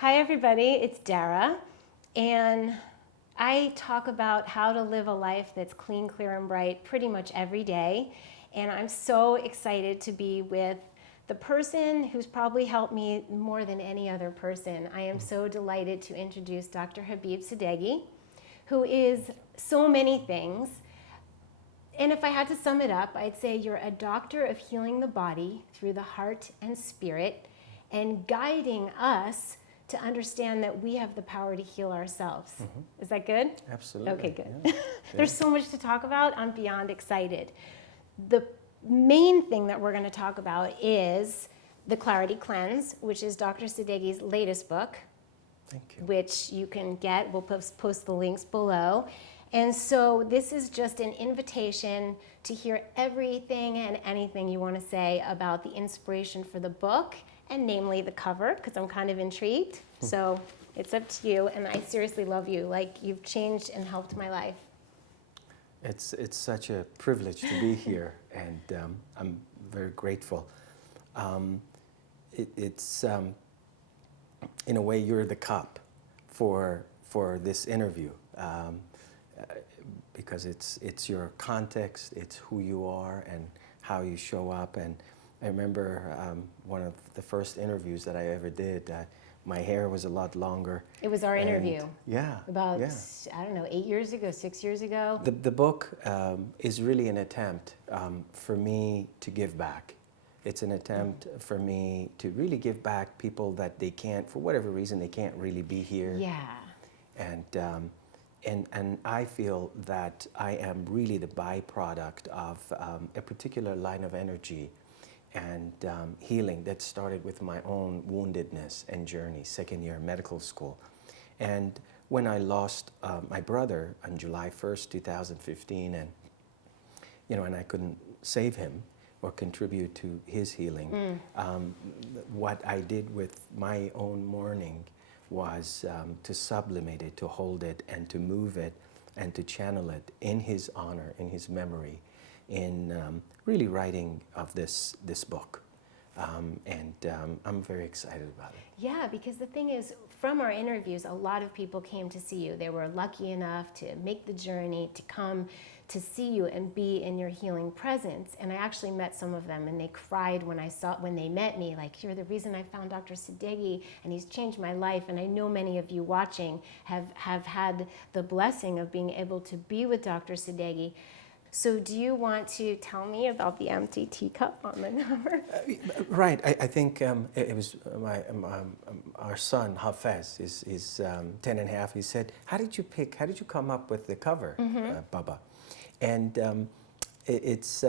Hi everybody, it's Dara, and I talk about how to live a life that's clean, clear, and bright pretty much every day. And I'm so excited to be with the person who's probably helped me more than any other person. I am so delighted to introduce Dr. Habib Sadeghi, who is so many things. And if I had to sum it up, I'd say you're a doctor of healing the body through the heart and spirit and guiding us to understand that we have the power to heal ourselves. Mm-hmm. Is that good? Absolutely. Okay, good. Yeah. There's so much to talk about. I'm beyond excited. The main thing that we're going to talk about is The Clarity Cleanse, which is Dr. Sadeghi's latest book. Thank you. Which you can get. We'll post the links below. And so this is just an invitation to hear everything and anything you want to say about the inspiration for the book, and namely the cover, because I'm kind of intrigued. So it's up to you, and I seriously love you. Like, you've changed and helped my life. It's such a privilege to be here, and I'm very grateful. It's in a way, you're the cup for this interview, because it's your context, it's who you are and how you show up. And I remember one of the first interviews that I ever did, my hair was a lot longer. It was our interview. Yeah. About, I don't know, 8 years ago, 6 years ago. The book is really an attempt for me to give back. It's an attempt for me to really give back people that they can't, for whatever reason, they can't really be here. Yeah. And I feel that I am really the byproduct of a particular line of energy and healing that started with my own woundedness and journey, second year medical school. And when I lost my brother on July 1st, 2015, and I couldn't save him or contribute to his healing, what I did with my own mourning was to sublimate it, to hold it, and to move it, and to channel it in his honor, in his memory, in really writing of this book. And I'm very excited about it. Yeah, because the thing is, from our interviews, a lot of people came to see you. They were lucky enough to make the journey, to come to see you and be in your healing presence. And I actually met some of them, and they cried when they met me, like, you're the reason I found Dr. Sadeghi, and he's changed my life. And I know many of you watching have had the blessing of being able to be with Dr. Sadeghi. So do you want to tell me about the empty teacup on the cover? Right. I think it was our son, Hafez, is 10 and a half. He said, how did you come up with the cover, Baba? And it's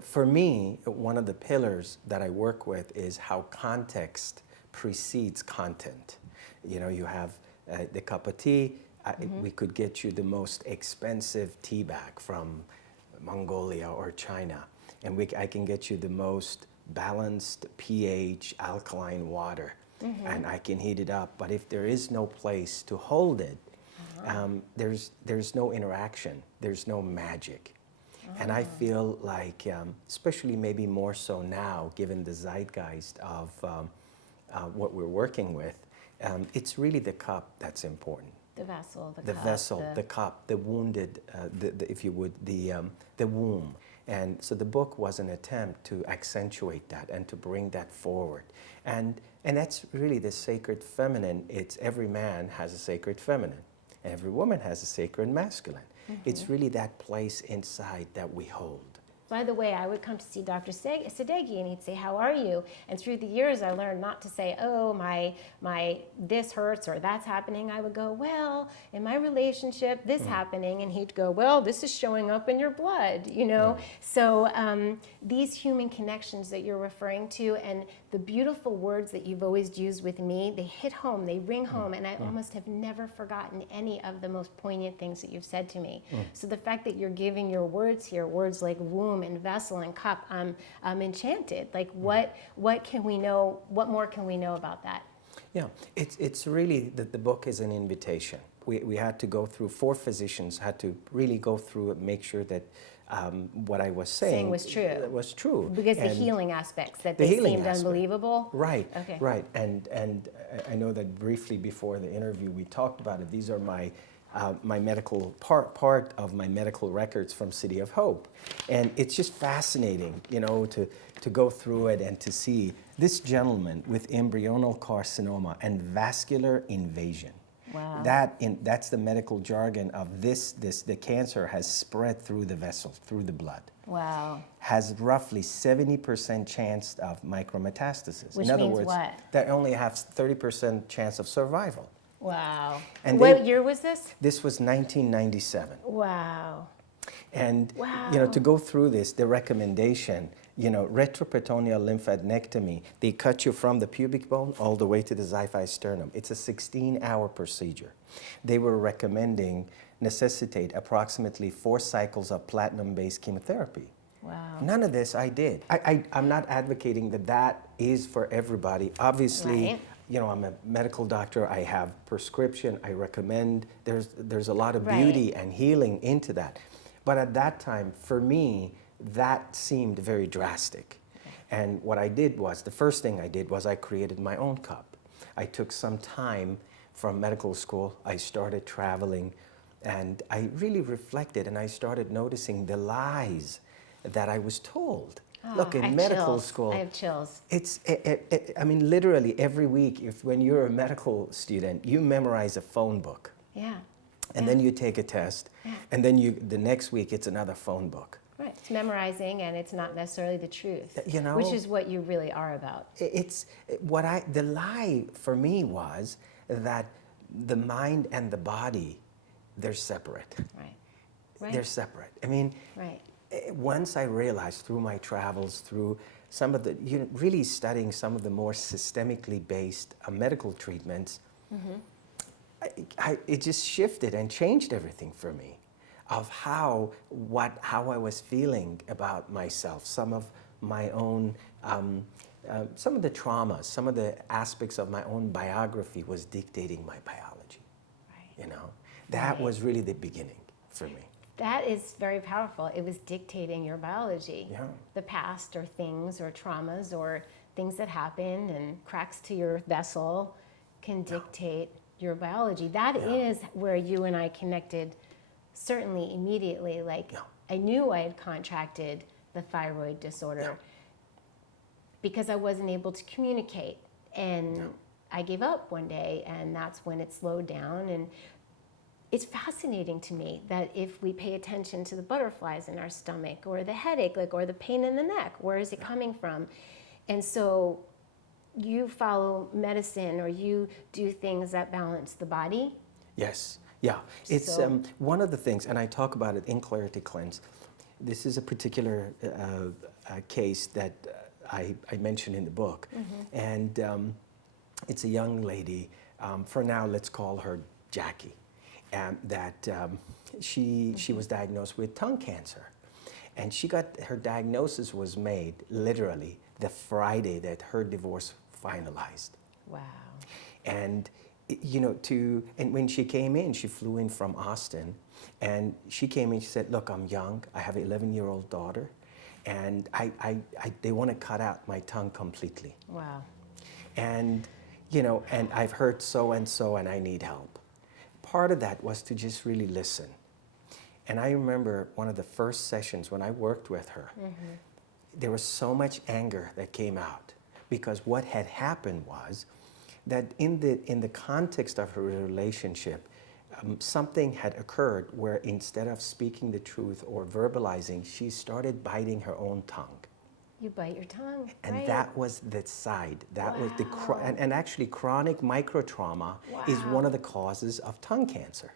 for me, one of the pillars that I work with is how context precedes content. You know, you have the cup of tea. We could get you the most expensive tea bag from Mongolia or China, and I can get you the most balanced pH alkaline water, and I can heat it up. But if there is no place to hold it, there's no interaction, there's no magic. And I feel like, especially maybe more so now, given the zeitgeist of what we're working with, it's really the cup that's important. The vessel, the cup. Vessel, the cup, the wounded, if you would, the womb. And so the book was an attempt to accentuate that and to bring that forward. And that's really the sacred feminine. It's every man has a sacred feminine. Every woman has a sacred masculine. It's really that place inside that we hold. By the way, I would come to see Dr. Sadeghi, and he'd say, how are you? And through the years, I learned not to say, oh, my this hurts or that's happening. I would go, well, in my relationship, this happening. And he'd go, well, this is showing up in your blood, you know? So these human connections that you're referring to and the beautiful words that you've always used with me, they hit home, they ring home, and I almost have never forgotten any of the most poignant things that you've said to me. So the fact that you're giving your words here, words like womb and vessel and cup, I'm enchanted. Like, what can we know? What more can we know about that? Yeah, it's really that the book is an invitation. we had to go through, 4 physicians had to really go through and make sure that what I was saying was true. Was true. Because the And healing aspects, that the they healing seemed aspect. unbelievable. Right, Okay. right. And I know that briefly before the interview we talked about it. These are my medical part of my medical records from City of Hope. And it's just fascinating, you know, to go through it and to see this gentleman with embryonal carcinoma and vascular invasion. Wow. That's the medical jargon of the cancer has spread through the vessel, through the blood. Wow. Has roughly 70% chance of micrometastasis. Which In other means words, what? that only has 30% chance of survival. Wow. And What year was this? This was 1997. Wow. And Wow. you know, to go through this, the recommendation, you know, retroperitoneal lymphadenectomy, they cut you from the pubic bone all the way to the xiphi sternum. It's a 16-hour procedure. They were recommending necessitate approximately 4 cycles of platinum-based chemotherapy. Wow. None of this I did. I'm not advocating that is for everybody. Obviously, Right. you know, I'm a medical doctor. I have prescription. I recommend. There's a lot of Right. beauty and healing into that. But at that time, for me, that seemed very drastic. And what I did was, the first thing I did was I created my own cup. I took some time from medical school. I started traveling, and I really reflected, and I started noticing the lies that I was told. Look, I in have medical chills. school, I have chills. I mean, literally every week, when you're a medical student, you memorize a phone book. Yeah. And then you take a test, and then the next week it's another phone book. Right. It's memorizing, and it's not necessarily the truth. You know, which is what you really are about. The lie for me was that the mind and the body, they're separate. Right. Right. They're separate. I mean, Right. once I realized through my travels, through some of the, you know, really studying some of the more systemically based medical treatments, it just shifted and changed everything for me, of how I was feeling about myself, some of my own, some of the traumas, some of the aspects of my own biography was dictating my biology. Right. You know, that was really the beginning for me. That is very powerful. It was dictating your biology. Yeah. The past, or things, or traumas, or things that happen, and cracks to your vessel can dictate your biology. That is where you and I connected, certainly immediately. Like, I knew I had contracted the thyroid disorder because I wasn't able to communicate. And I gave up one day, and that's when it slowed down. And it's fascinating to me that if we pay attention to the butterflies in our stomach, or the headache, like, or the pain in the neck, where is it coming from? And so you follow medicine, or you do things that balance the body. Yes, yeah. It's one of the things, and I talk about it in Clarity Cleanse. This is a particular case that I mention in the book. And it's a young lady, for now let's call her Jackie, that she was diagnosed with tongue cancer. And her diagnosis was made literally the Friday that her divorce finalized. Wow. And you know, and when she came in, she flew in from Austin, and she came in, she said, look, I'm young, I have an 11-year-old daughter, and they want to cut out my tongue completely. Wow. And, you know, and I've heard so and so, and I need help. Part of that was to just really listen. And I remember one of the first sessions when I worked with her, there was so much anger that came out, because what had happened was that in the context of her relationship, something had occurred where instead of speaking the truth or verbalizing, she started biting her own tongue. You bite your tongue. And right? that was the side. That was the Wow. and actually chronic microtrauma is one of the causes of tongue cancer.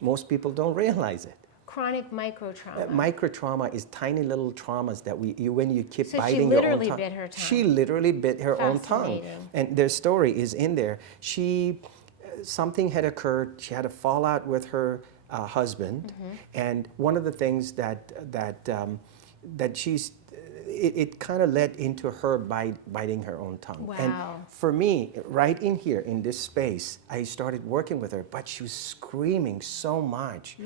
Most people don't realize it. Chronic microtrauma. Microtrauma is tiny little traumas that when you keep So biting she your own tongue. literally bit her tongue. She literally bit her own tongue. Fascinating. And their story is in there. Something had occurred. She had a fallout with her husband, and one of the things that it kind of led into her biting her own tongue. Wow. And for me, right in here, in this space, I started working with her, but she was screaming so much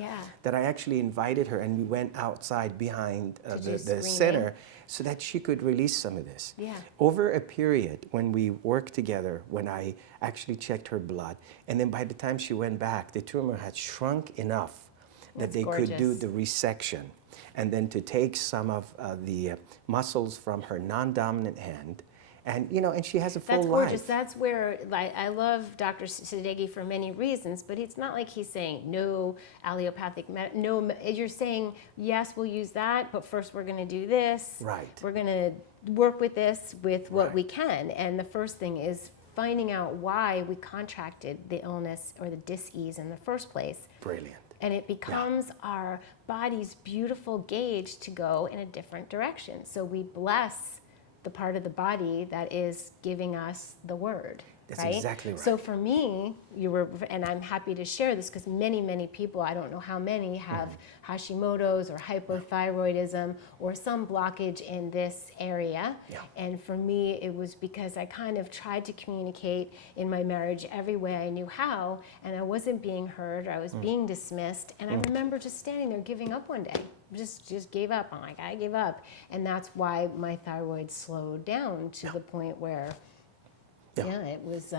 that I actually invited her, and we went outside behind the center so that she could release some of this. Yeah. Over a period, when we worked together, when I actually checked her blood, and then by the time she went back, the tumor had shrunk enough that they could do the resection, and then to take some of the muscles from her non-dominant hand, and and she has a full life. That's gorgeous. Life. That's where, like, I love Dr. Sadeghi for many reasons, but it's not like he's saying no allopathic no. You're saying yes, we'll use that, but first we're going to do this. Right. We're going to work with this with what we can, and the first thing is finding out why we contracted the illness or the dis-ease in the first place. Brilliant. And it becomes our body's beautiful gauge to go in a different direction. So we bless the part of the body that is giving us the word. That's right? exactly right. So for me, and I'm happy to share this because many people, I don't know how many, have Hashimoto's or hypothyroidism or some blockage in this area. Yeah. And for me, it was because I kind of tried to communicate in my marriage every way I knew how, and I wasn't being heard, I was being dismissed. And I remember just standing there giving up one day. Just gave up. I'm like, I gave up. And that's why my thyroid slowed down to the point where it was.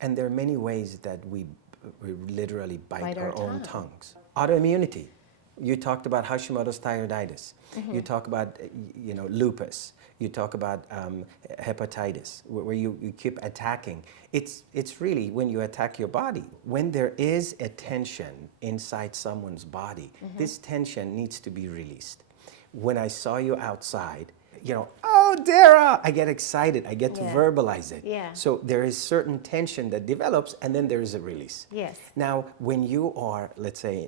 And there are many ways that we literally bite our own tongues. Autoimmunity. You talked about Hashimoto's thyroiditis. You talk about lupus. You talk about hepatitis, where you keep attacking. It's really when you attack your body. When there is a tension inside someone's body, this tension needs to be released. When I saw you outside, oh, Dara, I get excited. I get to verbalize it. Yeah. So there is certain tension that develops, and then there is a release. Yes. Now, when you are, let's say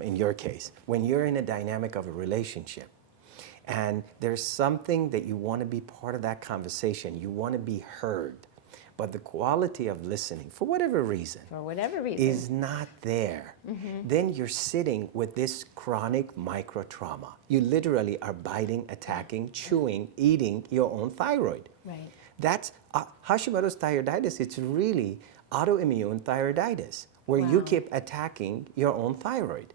in your case, when you're in a dynamic of a relationship, and there's something that you want to be part of that conversation, you want to be heard, but the quality of listening, for whatever reason, is not there, then you're sitting with this chronic micro-trauma. You literally are biting, attacking, chewing, eating your own thyroid. Right. That's Hashimoto's thyroiditis. It's really autoimmune thyroiditis, where you keep attacking your own thyroid.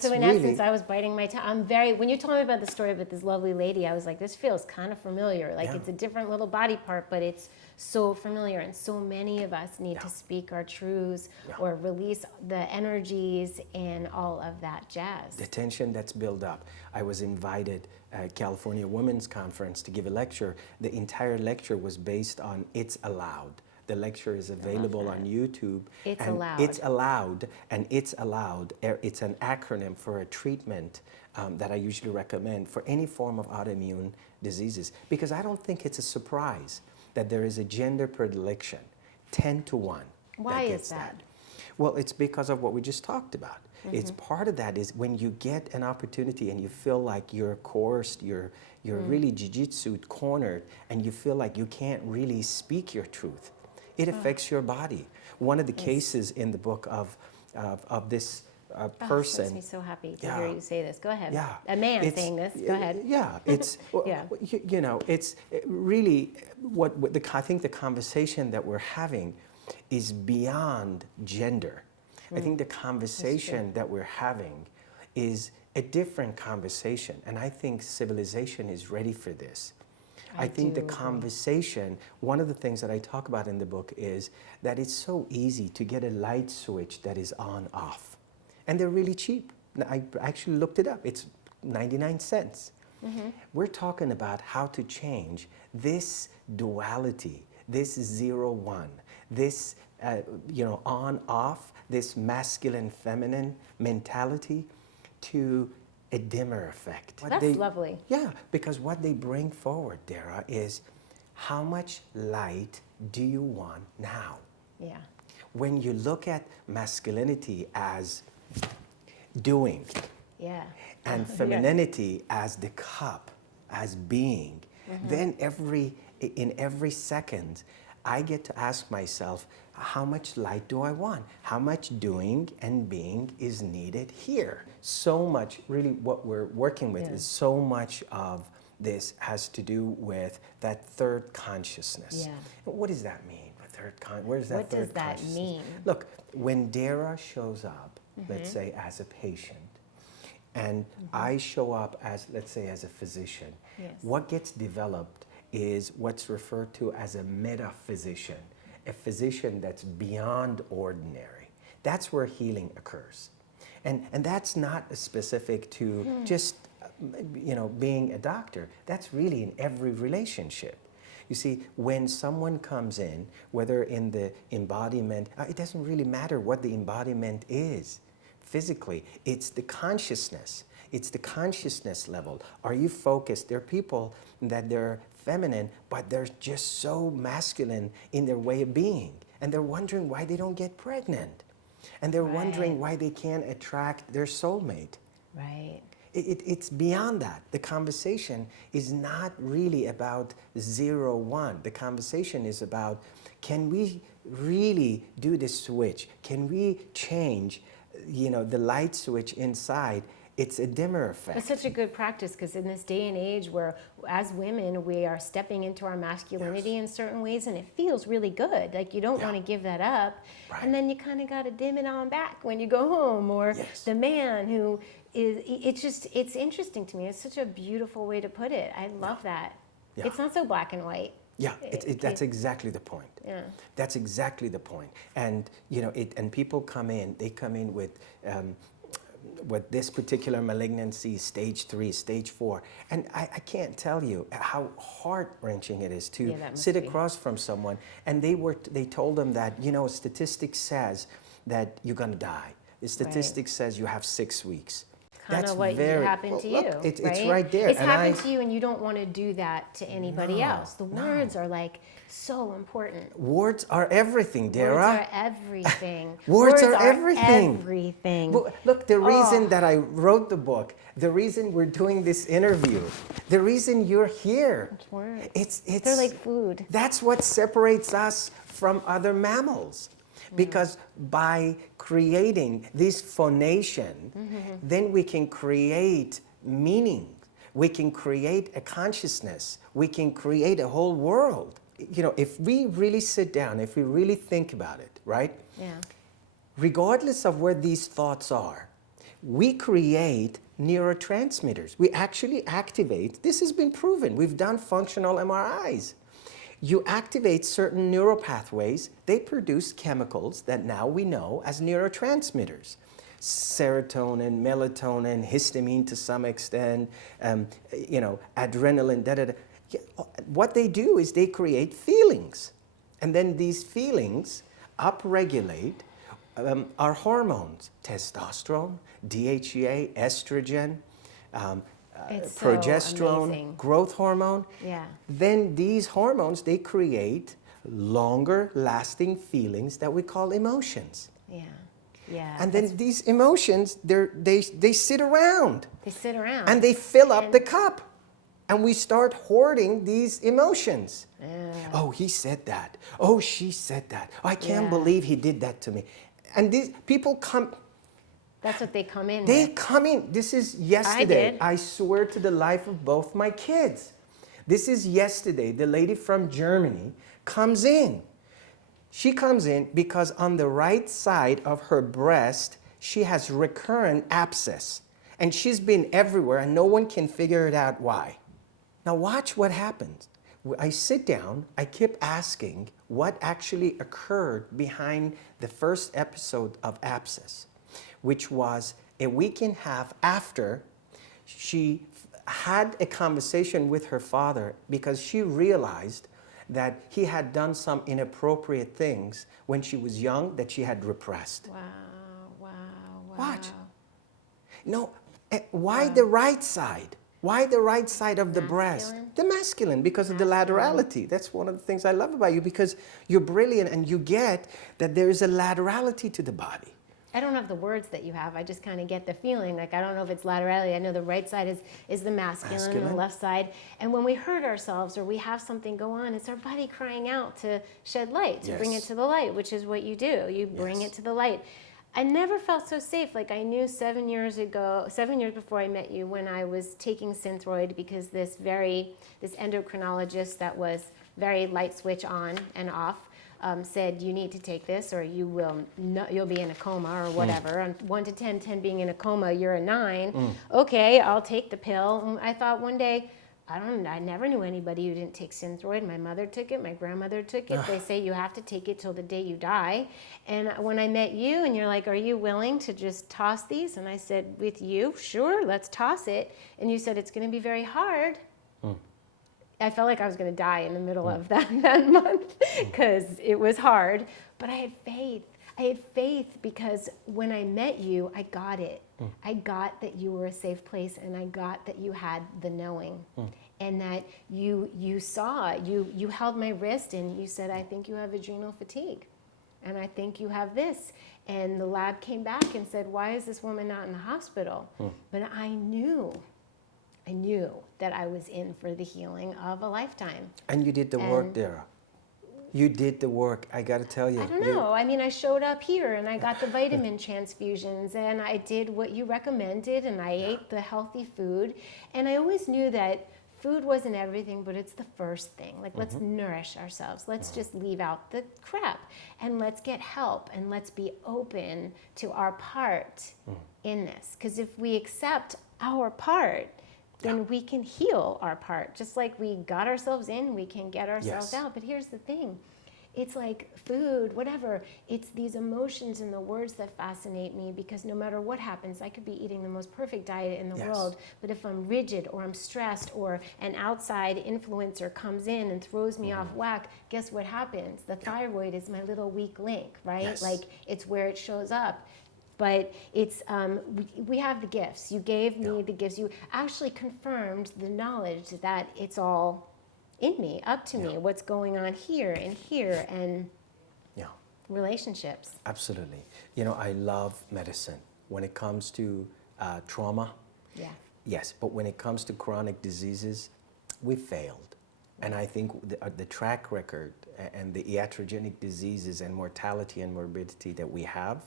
So in essence, I was biting my tongue. When you told me about the story about this lovely lady, I was like, this feels kind of familiar. Like it's a different little body part, but it's so familiar. And so many of us need to speak our truths or release the energies and all of that jazz. The tension that's built up. I was invited at California Women's Conference to give a lecture. The entire lecture was based on It's Allowed. The lecture is available on YouTube. It's allowed. It's allowed, and it's allowed. It's an acronym for a treatment that I usually recommend for any form of autoimmune diseases, because I don't think it's a surprise that there is a gender predilection, 10 to 1. Why is that? Well, it's because of what we just talked about. It's part of that is when you get an opportunity and you feel like you're coerced, you're really jiu-jitsu'd, cornered, and you feel like you can't really speak your truth. It affects your body. One of the cases in the book of this person. It makes me so happy to hear you say this. Go ahead. Yeah. A man saying this. Go ahead. Yeah. It's it's really I think the conversation that we're having is beyond gender. I think the conversation that we're having is a different conversation, and I think civilization is ready for this. I think the conversation, one of the things that I talk about in the book is that it's so easy to get a light switch that is on off. And they're really cheap. I actually looked it up. It's 99 cents. We're talking about how to change this duality, this 0-1, this on off, this masculine feminine mentality to a dimmer effect. That's lovely. Yeah, because what they bring forward, Dara, is how much light do you want now? Yeah. When you look at masculinity as doing, and femininity as the cup, as being, then in every second, I get to ask myself, how much light do I want? How much doing and being is needed here? So much, really what we're working with is so much of this has to do with that third consciousness. Yeah. What does that mean? Where does that What third does that consciousness? mean? Look, when Dara shows up, let's say as a patient, and I show up as, let's say, as a physician, what gets developed is what's referred to as a metaphysician, a physician that's beyond ordinary. That's where healing occurs. And that's not specific to just, being a doctor. That's really in every relationship. You see, when someone comes in, whether in the embodiment, it doesn't really matter what the embodiment is physically, it's the consciousness. It's the consciousness level. Are you focused? There are people that they're feminine, but they're just so masculine in their way of being. And they're wondering why they don't get pregnant. And they're wondering why they can't attract their soulmate. Right. It's beyond that. The conversation is not really about 0-1. The conversation is about, can we really do this switch? Can we change, the light switch inside? It's a dimmer effect. It's such a good practice because in this day and age where as women we are stepping into our masculinity in certain ways and it feels really good. Like you don't want to give that up. Right. And then you kind of got to dim it on back when you go home, or the man who is, it's interesting to me. It's such a beautiful way to put it. I love that. Yeah. It's not so black and white. Yeah, that's exactly the point. Yeah. That's exactly the point. And, and people come in, they come in with this particular malignancy, stage 3, stage 4. And I can't tell you how heart-wrenching it is to sit across from someone and they told them that, statistics says that you're gonna die. The statistics says you have 6 weeks. Kind of what happened to you, look, it's right? right there. It's happened to you and you don't want to do that to anybody else. The words are like so important. Words are everything, Dara. Words are everything. Words are everything. Everything. Look, the reason that I wrote the book, the reason we're doing this interview, the reason you're here, It's words. It's They're like food. That's what separates us from other mammals. Because by creating this phonation, then we can create meaning. We can create a consciousness. We can create a whole world. If we really sit down, if we really think about it, right? Yeah. Regardless of where these thoughts are, we create neurotransmitters. We actually activate, this has been proven. We've done functional MRIs. You activate certain neural pathways, they produce chemicals that now we know as neurotransmitters. Serotonin, melatonin, histamine to some extent, adrenaline, What they do is they create feelings. And then these feelings upregulate our hormones, testosterone, DHEA, estrogen, It's so progesterone, amazing. growth hormone. Yeah. Then These hormones, they create longer lasting feelings that we call emotions. Yeah. Yeah. And then these emotions, they sit around. They sit around. And they fill up the cup. And we start hoarding these emotions. Oh, he said that. Oh, she said that. Oh, I can't believe he did that to me. And these people come. That's what they come in They with. come in. This is yesterday. I did. I swear to the life of both my kids. This is yesterday. The lady from Germany comes in. She comes in because on the right side of her breast, she has recurrent abscess. And she's been everywhere and no one can figure it out why. Now watch what happens. I sit down, I keep asking what actually occurred behind the first episode of abscess, which was a week and a half after she had a conversation with her father because she realized that he had done some inappropriate things when she was young that she had repressed. Wow, wow, wow. Watch. No, why the right side? Why the right side of the breast? The masculine, because of the laterality. That's one of the things I love about you, because you're brilliant and you get that there is a laterality to the body. I don't have the words that you have. I just kind of get the feeling. Like, I don't know if it's laterality. I know the right side is the masculine and the left side. And when we hurt ourselves or we have something go on, it's our body crying out to shed light, to bring it to the light, which is what you do. You bring it to the light. I never felt so safe. Like, I knew 7 years before I met you, when I was taking Synthroid, because this endocrinologist that was very light switch on and off, said, you need to take this or you'll be in a coma or whatever. On 1 to 10, 10 being in a coma, you're a 9. Okay, I'll take the pill. And I thought one day, I never knew anybody who didn't take Synthroid. My mother took it, my grandmother took it. They say you have to take it till the day you die. And when I met you and you're like, are you willing to just toss these? And I said, with you, sure, let's toss it. And you said, it's gonna be very hard. I felt like I was going to die in the middle of that month because it was hard. But I had faith. I had faith because when I met you, I got it. I got that you were a safe place, and I got that you had the knowing. And that you held my wrist and you said, I think you have adrenal fatigue. And I think you have this. And the lab came back and said, why is this woman not in the hospital? But I knew that I was in for the healing of a lifetime. And you did the work, Dara. You did the work, I got to tell you. I don't know. I mean, I showed up here and I got the vitamin transfusions and I did what you recommended and I ate the healthy food. And I always knew that food wasn't everything, but it's the first thing. Like, let's nourish ourselves. Let's just leave out the crap and let's get help and let's be open to our part in this. Because if we accept our part, then we can heal our part. Just like we got ourselves in, we can get ourselves out. But here's the thing. It's like food, whatever. It's these emotions and the words that fascinate me, because no matter what happens, I could be eating the most perfect diet in the world, but if I'm rigid or I'm stressed or an outside influencer comes in and throws me off whack, guess what happens? The thyroid is my little weak link, right? Like, it's where it shows up. But it's, we have the gifts. You gave me the gifts. You actually confirmed the knowledge that it's all in me, up to me, what's going on here and relationships. Absolutely. You know, I love medicine. When it comes to trauma, yes, but when it comes to chronic diseases, we failed. And I think the track record and the iatrogenic diseases and mortality and morbidity that we have,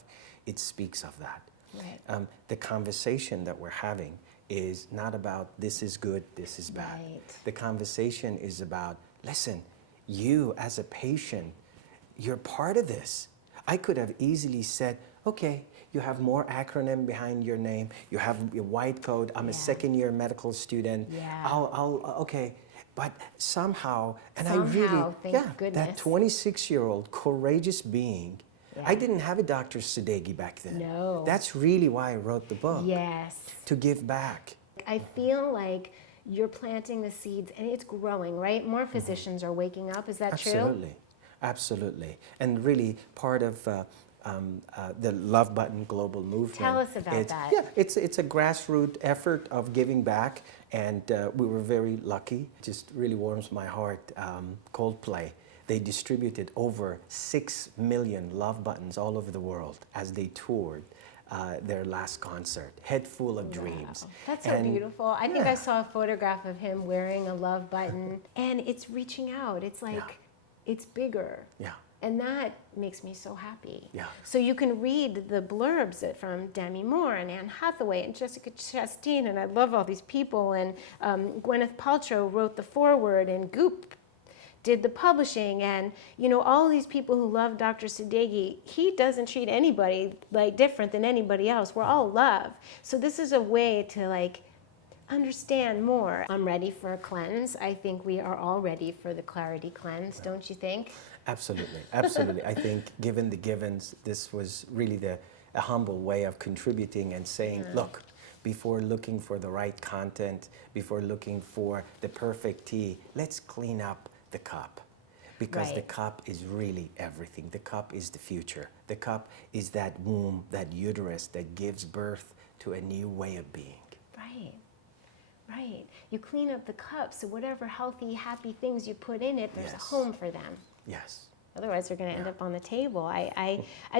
it speaks of that. Right. The conversation that we're having is not about this is good, this is bad. Right. The conversation is about, listen, you as a patient, you're part of this. I could have easily said, okay, you have more acronym behind your name, you have your white coat, I'm a second-year medical student, okay. But somehow, and I really, thank goodness. that 26-year-old courageous being, I didn't have a Dr. Sadeghi back then. No. That's really why I wrote the book. Yes. To give back. I feel like you're planting the seeds and it's growing, right? More physicians are waking up. Is that true? Absolutely. Absolutely. And really part of the Love Button global movement. Tell us about that. Yeah, it's a grassroots effort of giving back, and we were very lucky. It just really warms my heart. Coldplay, they distributed over 6 million love buttons all over the world as they toured their last concert, head full of dreams. That's so beautiful. I think I saw a photograph of him wearing a love button, and it's reaching out. It's like, it's bigger. Yeah. And that makes me so happy. Yeah. So you can read the blurbs from Demi Moore and Anne Hathaway and Jessica Chastain, and I love all these people, and Gwyneth Paltrow wrote the foreword, and Goop did the publishing, and you know, all these people who love Dr. Sadeghi, he doesn't treat anybody like different than anybody else. We're all love. So this is a way to like understand more. I'm ready for a cleanse. I think we are all ready for the clarity cleanse, don't you think? Absolutely, absolutely. I think given the givens, this was really a humble way of contributing and saying, look, before looking for the right content, before looking for the perfect tea, let's clean up the cup. Because the cup is really everything. The cup is the future. The cup is that womb, that uterus that gives birth to a new way of being. Right. Right. You clean up the cup, so whatever healthy, happy things you put in it, there's a home for them. Yes. Otherwise, they're going to end up on the table.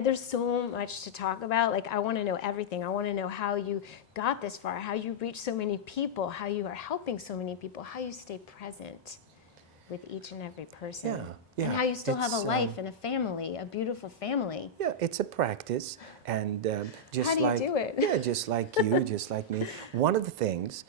There's so much to talk about. Like, I want to know everything. I want to know how you got this far, how you reach so many people, how you are helping so many people, how you stay present with each and every person, and how you still have a life and a family, a beautiful family. Yeah, it's a practice, and just how do you do it? Yeah, just like you, just like me. One of the things,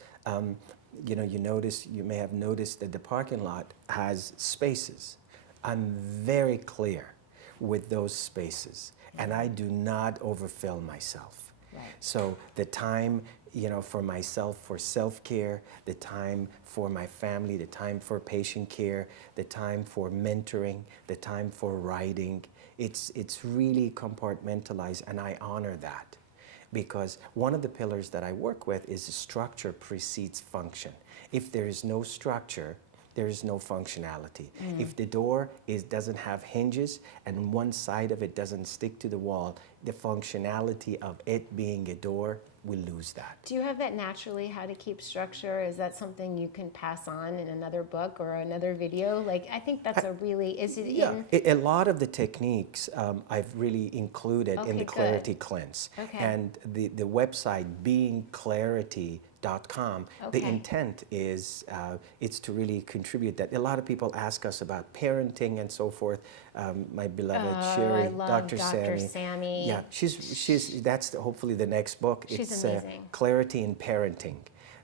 you know, you may have noticed that the parking lot has spaces. I'm very clear with those spaces, and I do not overfill myself. Right. So the time, you know, for myself, for self-care, the time for my family, the time for patient care, the time for mentoring, the time for writing, it's really compartmentalized, and I honor that. Because one of the pillars that I work with is structure precedes function. If there is no structure, there is no functionality. If the door doesn't have hinges and one side of it doesn't stick to the wall, the functionality of it being a door, we lose that. Do you have that naturally, how to keep structure? Is that something you can pass on in another book or another video? Like, I think that's A lot of the techniques I've really included in the Clarity Cleanse. Okay. And the website beingclarity.com, the intent is it's to really contribute that. A lot of people ask us about parenting and so forth. My beloved Sherry, I love Dr. Sammy. Yeah, that's hopefully the next book. She's It's amazing. Clarity in Parenting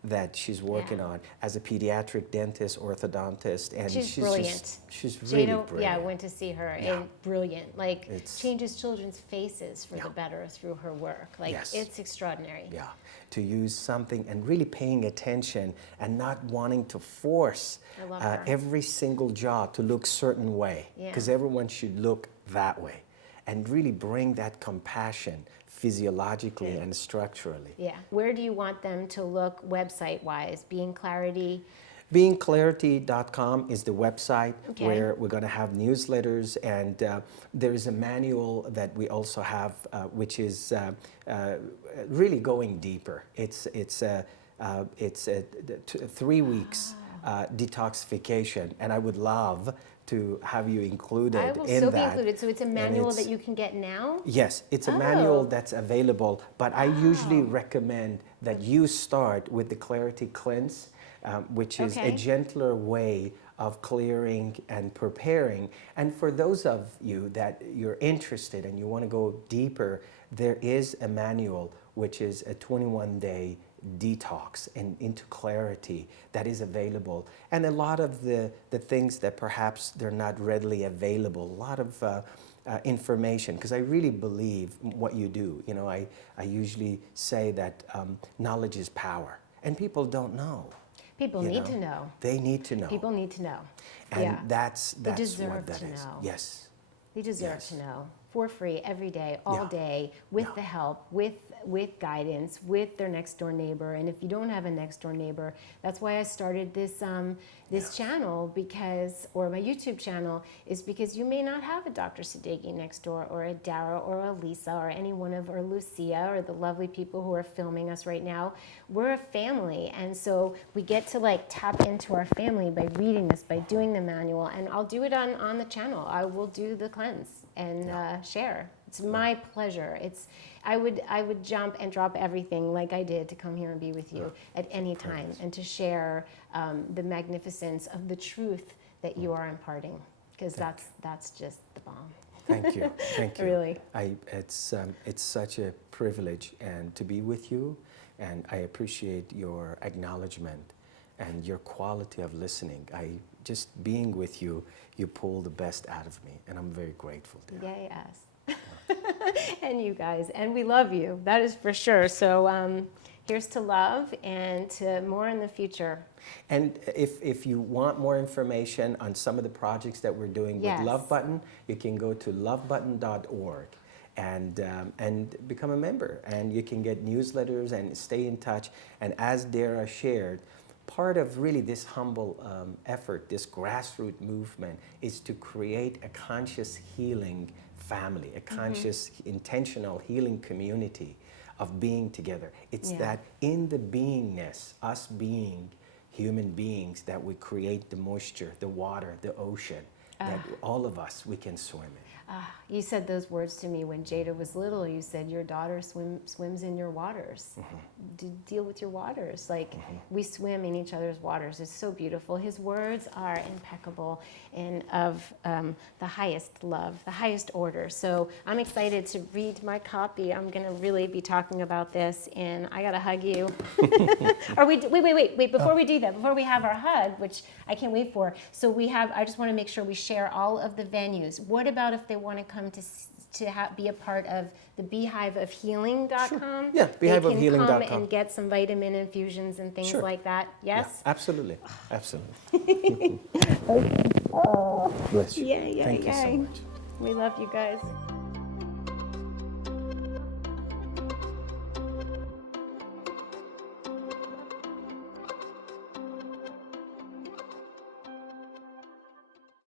that she's working on as a pediatric dentist, orthodontist, and she's brilliant. She's really Jada, brilliant. yeah, I went to see her, and brilliant. Like, changes children's faces for the Yeah. better through her work. Like, Yes. it's extraordinary. Yeah, to use something and really paying attention and not wanting to force I love her. every single jaw to look certain way, because everyone should look that way, and really bring that compassion physiologically and structurally. Yeah. Where do you want them to look website-wise? Being Clarity? Beingclarity.com is the website where we're going to have newsletters, and there is a manual that we also have, which is really going deeper. It's 3 weeks detoxification, and I would love to have you included I will in so that. be included. So it's a manual that you can get now? Yes, it's a manual that's available, but I usually recommend that you start with the Clarity Cleanse, which is a gentler way of clearing and preparing. And for those of you that you're interested and you want to go deeper, there is a manual which is a 21-day detox and into clarity that is available. And a lot of the things that perhaps they're not readily available, a lot of information, because I really believe what you do. You know, I usually say that knowledge is power, and people don't know. People need to know. They need to know. People need to know. And that's they what deserve that to is. know. Yes. They deserve to know. For free, every day, all day, with the help, with guidance, with their next door neighbor. And if you don't have a next door neighbor, that's why I started this channel, because, or my YouTube channel, is because you may not have a Dr. Sadeghi next door, or a Dara, or a Lisa, or any one of, or Lucia, or the lovely people who are filming us right now. We're a family, and so we get to like tap into our family by reading this, by doing the manual, and I'll do it on the channel. I will do the cleanse and share. It's my pleasure. I would jump and drop everything like I did to come here and be with you at any time, and to share the magnificence of the truth that you are imparting, because that's just the bomb. Thank you. Thank you. Really. It's such a privilege and to be with you, and I appreciate your acknowledgement and your quality of listening. Just being with you, you pull the best out of me, and I'm very grateful. Yes. And you guys, and we love you. That is for sure. So here's to love, and to more in the future. And if you want more information on some of the projects that we're doing with Love Button, you can go to lovebutton.org and become a member. And you can get newsletters and stay in touch. And as Dara shared, part of really this humble effort, this grassroots movement, is to create a conscious healing family, a conscious, intentional healing community of being together. It's that in the beingness, us being human beings, that we create the moisture, the water, the ocean. that all of us, we can swim in. You said those words to me when Jada was little. You said your daughter swims in your waters. Deal with your waters. Like we swim in each other's waters. It's so beautiful. His words are impeccable and of the highest love, the highest order. So I'm excited to read my copy. I'm going to really be talking about this, and I got to hug you. Wait. Before we do that, before we have our hug, which I can't wait for. So I just want to make sure we share all of the venues. What about if they want to come to be a part of the beehiveofhealing.com? Sure. Yeah, beehiveofhealing.com. They can come and get some vitamin infusions and things like that. Yes? Yeah, absolutely. Absolutely. Okay. Bless you. Yeah. Thank you so much. We love you guys.